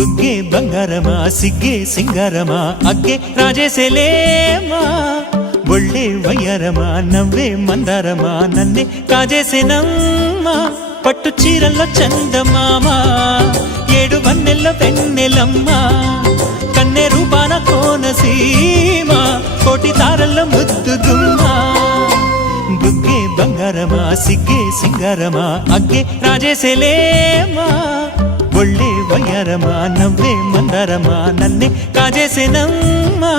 బుగ్గే బంగారమా సిగ్గే సింగారమా అగ్గే రాజేసేలేమా ఒళ్ళే వయ్యారమా నవ్వే మందారమా నన్నే కాజేసేనమ్మా పట్టు చీరల్లో చందమామా ఏడు వన్నెల్లో పెన్నెలమ్మా కన్నె రూపాన కోనసీమ కోటి తారల్లో ముద్దుగుమ్మా బుగ్గే బంగారమా సిగ్గే సింగారమా అగ్గే రాజేసేలేమా ఒళ్ళే వయ్యారమా నవ్వే మందారమా నన్నే కాజేసేనమ్మా